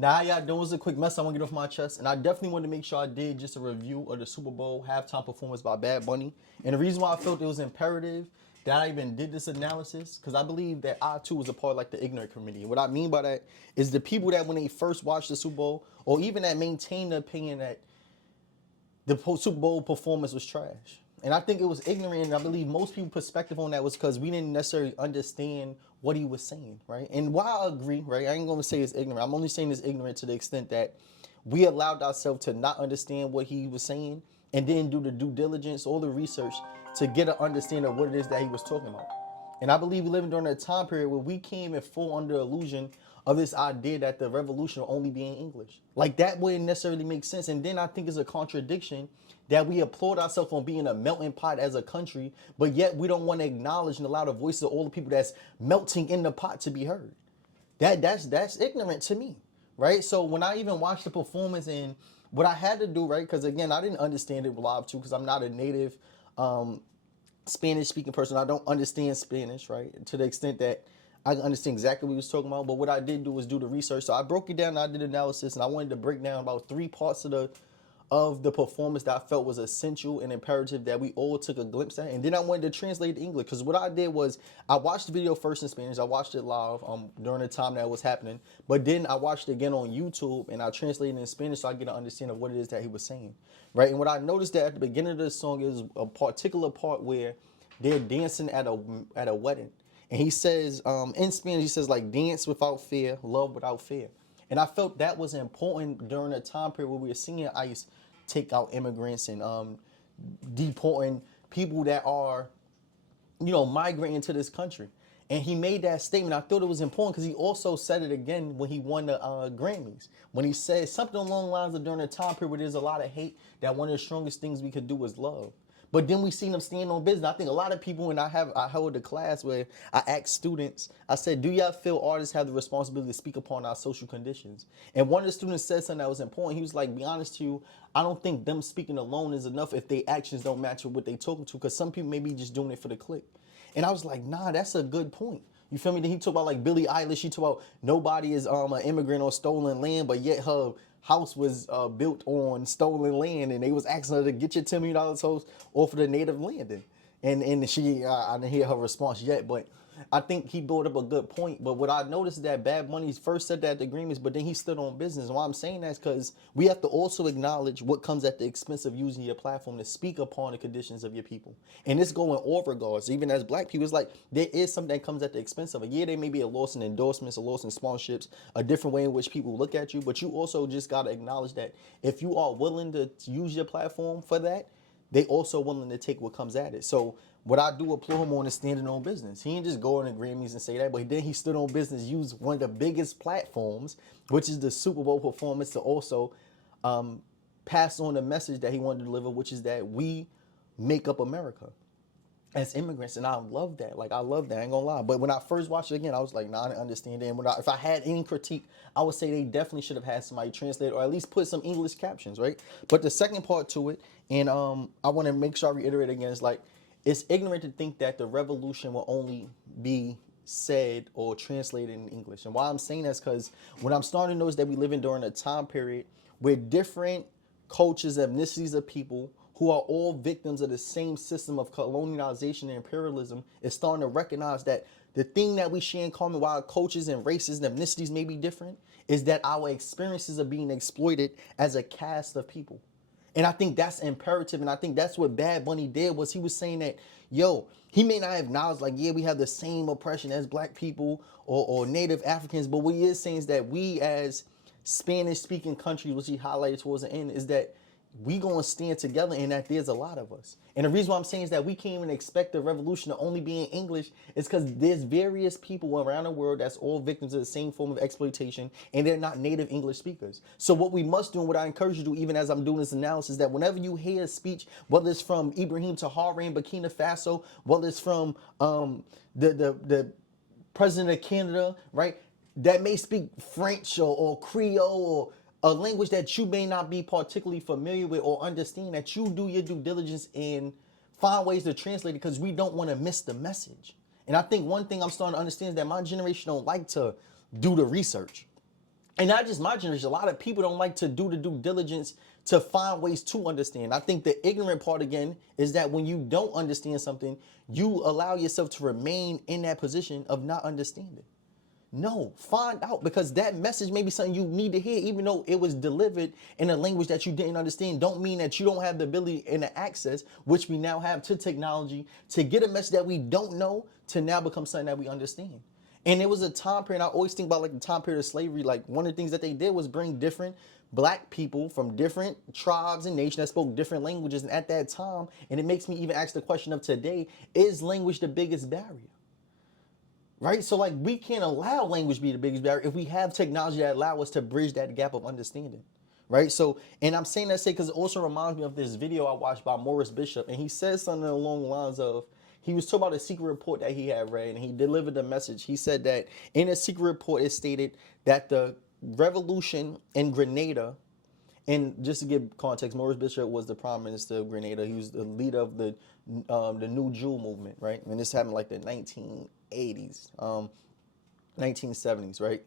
Now, how y'all doing? It was a quick mess I want to get off my chest, and I definitely wanted to make sure I did just a review of the Super Bowl halftime performance by Bad Bunny. And the reason why I felt it was imperative that I even did this analysis, because I believe that I too was a part of like the ignorant committee. And what I mean by that is the people that when they first watched the Super Bowl, or even that maintain the opinion that the Super Bowl performance was trash. And I think it was ignorant, and I believe most people's perspective on that was because we didn't necessarily understand what he was saying, right? And while I agree, right, I ain't gonna say it's ignorant. I'm only saying it's ignorant to the extent that we allowed ourselves to not understand what he was saying and then do the due diligence or the research to get an understanding of what it is that he was talking about. And I believe we're living during a time period where we can't even fall under illusion of this idea that the revolution will only be in English. Like that wouldn't necessarily make sense. And then I think it's a contradiction that we applaud ourselves on being a melting pot as a country, but yet we don't want to acknowledge and allow the voices of all the people that's melting in the pot to be heard. That's ignorant to me, right? So when I even watched the performance and what I had to do, right, because again I didn't understand it live too, because I'm not a native Spanish speaking person. I don't understand Spanish, right? To the extent that I can understand exactly what he was talking about. But what I did do was do the research. So I broke it down, and I did analysis, and I wanted to break down about three parts of the performance that I felt was essential and imperative that we all took a glimpse at. And then I wanted to translate it to English, because what I did was I watched the video first in Spanish. I watched it live during the time that was happening. But then I watched it again on YouTube, and I translated it in Spanish so I get an understanding of what it is that he was saying, right? And what I noticed that at the beginning of the song is a particular part where they're dancing at a wedding. And he says, in Spanish, he says, like, dance without fear, love without fear. And I felt that was important during a time period where we were seeing ICE take out immigrants and deporting people that are, migrating to this country. And he made that statement. I thought it was important because he also said it again when he won the Grammys. When he said something along the lines of during a time period where there's a lot of hate, that one of the strongest things we could do is love. But then we seen them stand on business. I think a lot of people, and I held a class where I asked students, I said, do y'all feel artists have the responsibility to speak upon our social conditions? And one of the students said something that was important. He was like, be honest to you, I don't think them speaking alone is enough if their actions don't match with what they talking to, because some people may be just doing it for the click. And I was like, nah, that's a good point. You feel me? Then he talked about like Billie Eilish. She talked about nobody is an immigrant on stolen land, but yet her house was built on stolen land, and they was asking her to get your $10 million house off of the native land. And she, I didn't hear her response yet, but I think he brought up a good point. But what I noticed is that Bad Bunny first said that at the Grammys, but then he stood on business. And why I'm saying that is because we have to also acknowledge what comes at the expense of using your platform to speak upon the conditions of your people. And this go in all regards, even as black people. It's like there is something that comes at the expense of it. Yeah, there may be a loss in endorsements, a loss in sponsorships, a different way in which people look at you, but you also just got to acknowledge that if you are willing to use your platform for that, they also willing to take what comes at it. So what I do applaud him on is standing on business. He didn't just go on the Grammys and say that, but then he stood on business, used one of the biggest platforms, which is the Super Bowl performance, to also pass on the message that he wanted to deliver, which is that we make up America as immigrants. And I love that. Like, I love that. I ain't gonna lie. But when I first watched it again, I was like, nah, I didn't understand it. And if I had any critique, I would say they definitely should have had somebody translate or at least put some English captions, right? But the second part to it, and I want to make sure I reiterate again, is like, it's ignorant to think that the revolution will only be said or translated in English. And why I'm saying that is because when I'm starting to notice that we live in during a time period where different cultures, ethnicities of people who are all victims of the same system of colonialization and imperialism is starting to recognize that the thing that we share in common, while our cultures and races and ethnicities may be different, is that our experiences are being exploited as a caste of people. And I think that's imperative. And I think that's what Bad Bunny did, was he was saying that, yo, he may not have acknowledged like, yeah, we have the same oppression as black people or native Africans. But what he is saying is that we as Spanish speaking countries, which he highlighted towards the end, is that we gonna stand together and that there's a lot of us. And the reason why I'm saying is that we can't even expect the revolution to only be in English is because there's various people around the world that's all victims of the same form of exploitation, and they're not native English speakers. So what we must do, and what I encourage you to do even as I'm doing this analysis, that whenever you hear a speech, whether it's from Ibrahim Traoré in Burkina Faso, whether it's from the president of Canada, right, that may speak French or Creole or a language that you may not be particularly familiar with or understand, that you do your due diligence and find ways to translate it, because we don't want to miss the message. And I think one thing I'm starting to understand is that my generation don't like to do the research. And not just my generation, a lot of people don't like to do the due diligence to find ways to understand. I think the ignorant part, again, is that when you don't understand something, you allow yourself to remain in that position of not understanding. No, find out, because that message may be something you need to hear, even though it was delivered in a language that you didn't understand. Don't mean that you don't have the ability and the access, which we now have to technology, to get a message that we don't know to now become something that we understand. And it was a time period, I always think about like the time period of slavery, like one of the things that they did was bring different black people from different tribes and nations that spoke different languages. And at that time, and it makes me even ask the question of today, is language the biggest barrier? Right? So like we can't allow language to be the biggest barrier if we have technology that allow us to bridge that gap of understanding. Right? So, and I'm saying that because it also reminds me of this video I watched by Morris Bishop, and he says something along the lines of, he was talking about a secret report that he had read, and he delivered the message. He said that in a secret report, it stated that the revolution in Grenada, and just to give context, Morris Bishop was the prime minister of Grenada. He was the leader of the New Jew movement, right? And this happened like the 1980s, 1970s, right?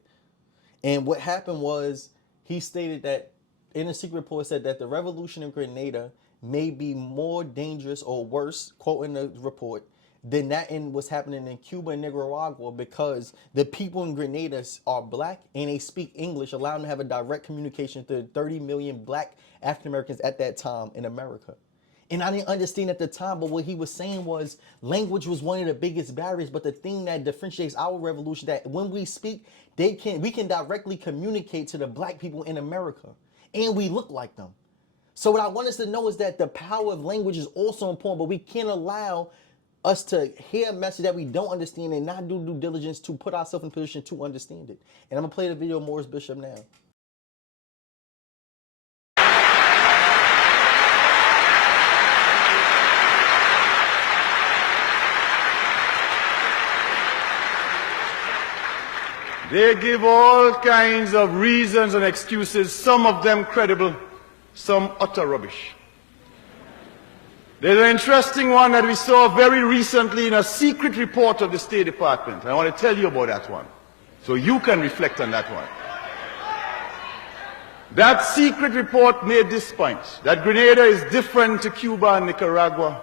And what happened was he stated that in a secret report, said that the revolution in Grenada may be more dangerous or worse, quoting the report, than that in what's happening in Cuba and Nicaragua, because the people in Grenada are black and they speak English, allowing them to have a direct communication to 30 million black African Americans at that time in America. And I didn't understand at the time, but what he was saying was language was one of the biggest barriers. But the thing that differentiates our revolution, that when we speak, we can directly communicate to the black people in America, and we look like them. So what I want us to know is that the power of language is also important, but we can't allow us to hear a message that we don't understand and not do due diligence to put ourselves in a position to understand it. And I'm going to play the video of Morris Bishop now. They give all kinds of reasons and excuses, some of them credible, some utter rubbish. There's an interesting one that we saw very recently in a secret report of the State Department. I want to tell you about that one, so you can reflect on that one. That secret report made this point, that Grenada is different to Cuba and Nicaragua,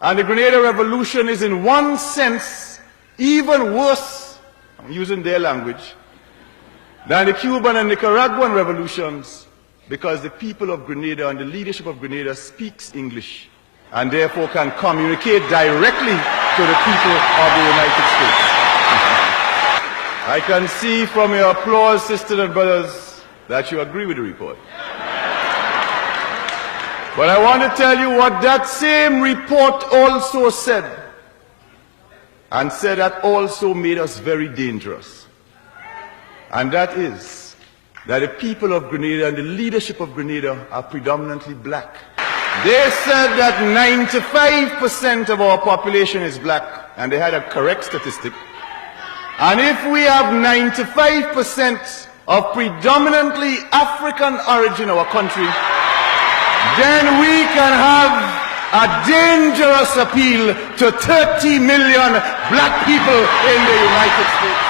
and the Grenada Revolution is in one sense even worse, I'm using their language, than the Cuban and Nicaraguan revolutions, because the people of Grenada and the leadership of Grenada speaks English and therefore can communicate directly to the people of the United States. I can see from your applause, sisters and brothers, that you agree with the report. But I want to tell you what that same report also said, and said that also made us very dangerous. And that is that the people of Grenada and the leadership of Grenada are predominantly black. They said that 95% of our population is black, and they had a correct statistic. And if we have 95% of predominantly African origin in our country, then we can have a dangerous appeal to 30 million black people in the United States.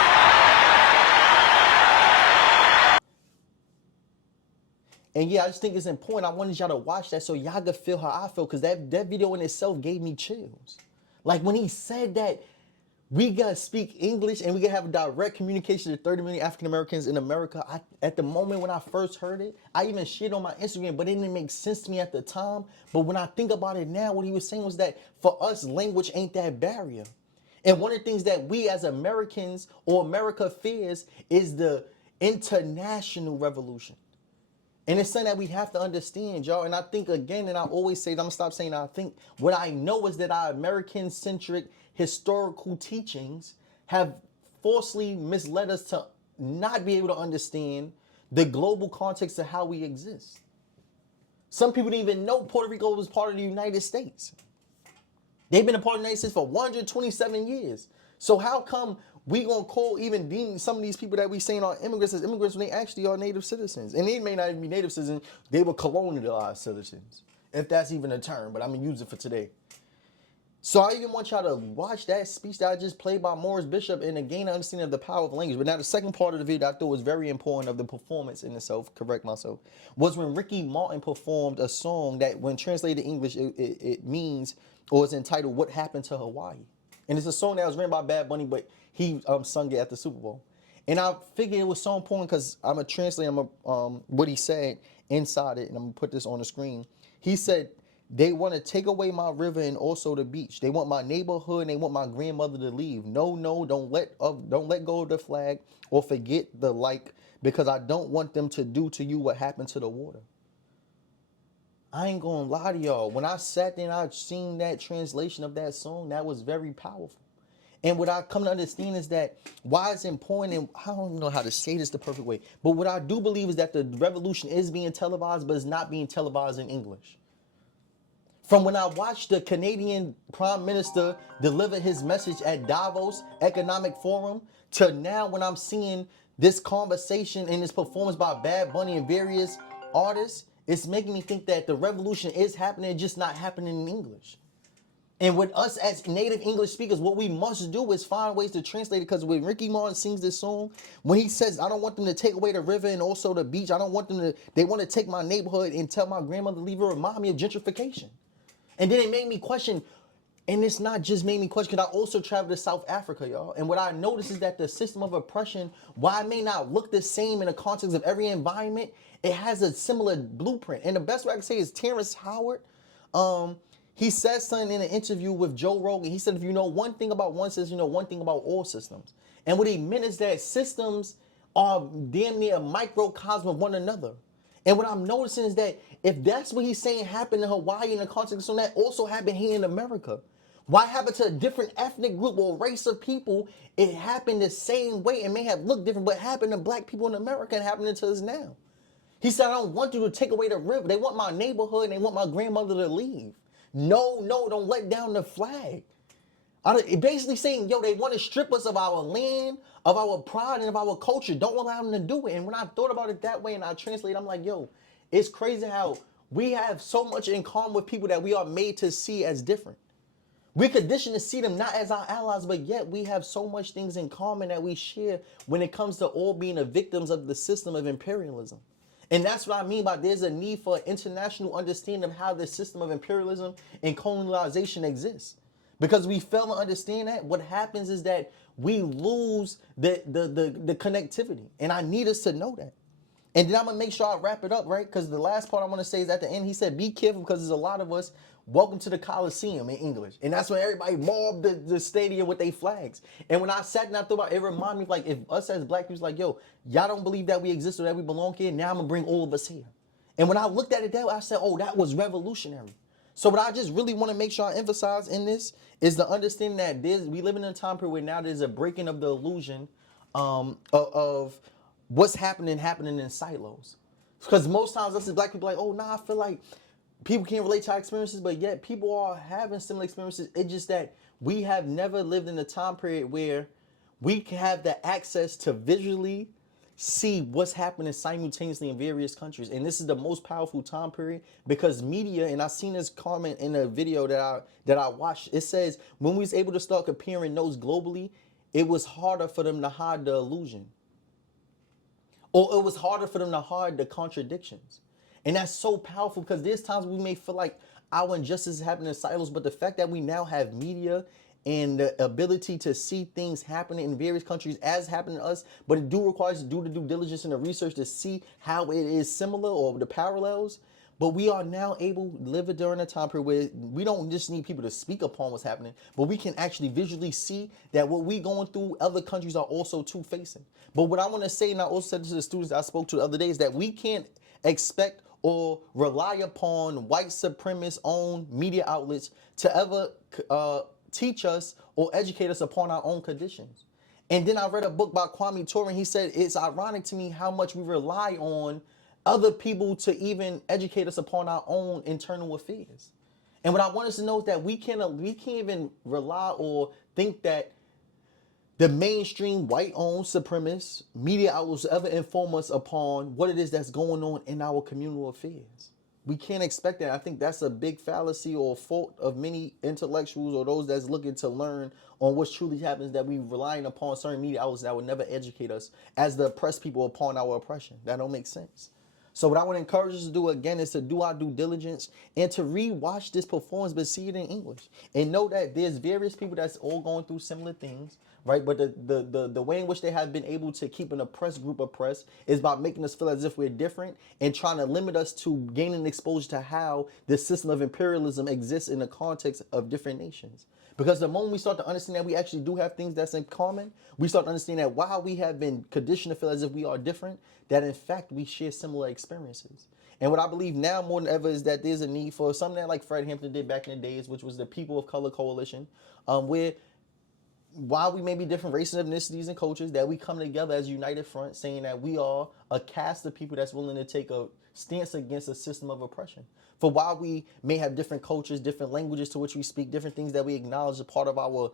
And yeah, I just think it's important. I wanted y'all to watch that so y'all could feel how I feel, because that video in itself gave me chills. Like when he said that we got to speak English and we got to have a direct communication to 30 million African Americans in America. At the moment when I first heard it, I even shared on my Instagram, but it didn't make sense to me at the time. But when I think about it now, what he was saying was that for us, language ain't that barrier. And one of the things that we as Americans or America fears is the international revolution. And it's something that we have to understand, y'all. And I think, again, and I always say, I'm going to stop saying I think, what I know is that our American-centric historical teachings have falsely misled us to not be able to understand the global context of how we exist. Some people didn't even know Puerto Rico was part of the United States. They've been a part of the United States for 127 years. So how come we gonna call even some of these people that we saying are immigrants as immigrants when they actually are native citizens? And they may not even be native citizens, they were colonialized citizens, if that's even a term, but I'm gonna use it for today. So I even want y'all to watch that speech that I just played by Morris Bishop and gain an understanding of the power of language. But now the second part of the video I thought was very important of the performance in itself, correct myself, was when Ricky Martin performed a song that when translated to English, it means, or is entitled, What Happened to Hawaii? And it's a song that was written by Bad Bunny, but he sung it at the Super Bowl. And I figured it was so important because I'm a translator, what he said inside it, and I'm going to put this on the screen. He said, they want to take away my river and also the beach. They want my neighborhood and they want my grandmother to leave. No, don't let go of the flag or forget the like, because I don't want them to do to you what happened to the water. I ain't gonna lie to y'all. When I sat there and I seen that translation of that song, that was very powerful. And what I come to understand is that why it's important, and I don't know how to say this the perfect way, but what I do believe is that the revolution is being televised, but it's not being televised in English. From when I watched the Canadian Prime Minister deliver his message at Davos Economic Forum to now when I'm seeing this conversation and this performance by Bad Bunny and various artists, it's making me think that the revolution is happening, just not happening in English. And with us as native English speakers, what we must do is find ways to translate it. Because when Ricky Martin sings this song, when he says, I don't want them to take away the river and also the beach, I don't want them to, they want to take my neighborhood and tell my grandmother to leave, it remind me of gentrification. And then it made me question, and it's not just made me question, because I also traveled to South Africa, y'all. And what I noticed is that the system of oppression, while it may not look the same in the context of every environment, it has a similar blueprint. And the best way I can say is Terrence Howard, he said something in an interview with Joe Rogan. He said, if you know one thing about one system, you know one thing about all systems. And what he meant is that systems are damn near a microcosm of one another. And what I'm noticing is that if that's what he's saying happened in Hawaii in the context of that also happened here in America. Why happened to a different ethnic group or race of people? It happened the same way. It may have looked different, but it happened to black people in America and happening to us now. He said, I don't want you to take away the river. They want my neighborhood and they want my grandmother to leave. No, don't let down the flag. Basically saying, yo, they want to strip us of our land, of our pride, and of our culture. Don't allow them to do it. And when I thought about it that way and I translate, I'm like, yo, it's crazy how we have so much in common with people that we are made to see as different. We're conditioned to see them not as our allies, but yet we have so much things in common that we share when it comes to all being the victims of the system of imperialism. And that's what I mean by there's a need for international understanding of how this system of imperialism and colonialization exists. Because we fail to understand that, what happens is that we lose the connectivity. And I need us to know that. And then I'm going to make sure I wrap it up, right? Because the last part I want to say is at the end, he said, be careful because there's a lot of us, welcome to the Coliseum in English. And that's when everybody mobbed the stadium with their flags. And when I sat and I thought about it, it reminded me, like, if us as black people, like, yo, y'all don't believe that we exist or that we belong here, now I'm going to bring all of us here. And when I looked at it that way, I said, oh, that was revolutionary. So what I just really want to make sure I emphasize in this is the understanding that we live in a time period where now there's a breaking of the illusion of what's happening in silos. Because most times us as black people are like, oh, nah, I feel like people can't relate to our experiences, but yet people are having similar experiences. It's just that we have never lived in a time period where we can have the access to visually see what's happening simultaneously in various countries. And this is the most powerful time period because media, and I seen this comment in a video that I watched, it says when we was able to start comparing notes globally, it was harder for them to hide the illusion. Or it was harder for them to hide the contradictions. And that's so powerful because there's times we may feel like our injustice is happening in silos, but the fact that we now have media and the ability to see things happening in various countries as happening to us, but it do require us to do the due diligence and the research to see how it is similar or the parallels. But we are now able to live it during a time period where we don't just need people to speak upon what's happening, but we can actually visually see that what we going through, other countries are also too facing. But what I want to say, and I also said this to the students I spoke to the other day, is that we can't expect or rely upon white supremacist-owned media outlets to ever teach us or educate us upon our own conditions. And then I read a book by Kwame Ture, and he said, it's ironic to me how much we rely on other people to even educate us upon our own internal affairs. And what I want us to know is that we can't even rely or think that the mainstream white-owned supremacist media outlets ever inform us upon what it is that's going on in our communal affairs. We can't expect that. I think that's a big fallacy or fault of many intellectuals or those that's looking to learn on what truly happens, that we relying upon certain media outlets that would never educate us as the oppressed people upon our oppression. That don't make sense. So what I would encourage us to do again is to do our due diligence and to re-watch this performance, but see it in English and know that there's various people that's all going through similar things, right? But the way in which they have been able to keep an oppressed group oppressed is by making us feel as if we're different and trying to limit us to gaining exposure to how this system of imperialism exists in the context of different nations. Because the moment we start to understand that we actually do have things that's in common, we start to understand that while we have been conditioned to feel as if we are different, that in fact we share similar experiences. And what I believe now more than ever is that there's a need for something that like Fred Hampton did back in the days, which was the People of Color Coalition, where while we may be different races, ethnicities, and cultures, that we come together as a united front, saying that we are a cast of people that's willing to take a stance against a system of oppression. For while we may have different cultures, different languages to which we speak, different things that we acknowledge as part of our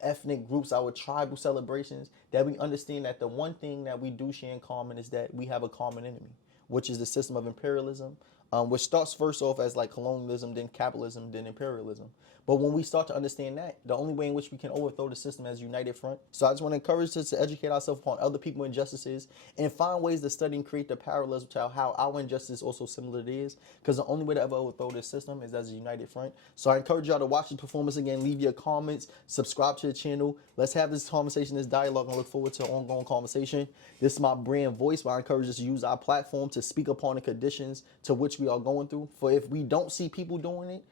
ethnic groups, our tribal celebrations, that we understand that the one thing that we do share in common is that we have a common enemy, which is the system of imperialism, which starts first off as like colonialism, then capitalism, then imperialism. But when we start to understand that, the only way in which we can overthrow the system as a united front. So I just want to encourage us to educate ourselves upon other people's injustices and find ways to study and create the parallels to how our injustice is also similar to theirs. Because the only way to ever overthrow this system is as a united front. So I encourage y'all to watch this performance again, leave your comments, subscribe to the channel. Let's have this conversation, this dialogue, and I look forward to ongoing conversation. This is my brand Voice, where I encourage us to use our platform to speak upon the conditions to which we are going through. For if we don't see people doing it,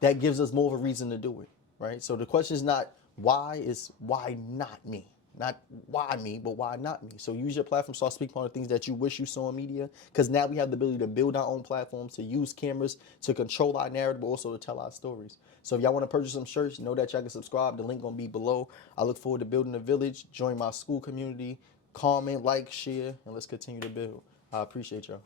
that gives us more of a reason to do it, right? So the question is not why, it's why not me? Not why me, but why not me? So use your platform, start speaking on the things that you wish you saw in media, because now we have the ability to build our own platforms, to use cameras, to control our narrative, but also to tell our stories. So if y'all want to purchase some shirts, know that y'all can subscribe. The link gonna be below. I look forward to building a village, join my school community, comment, like, share, and let's continue to build. I appreciate y'all.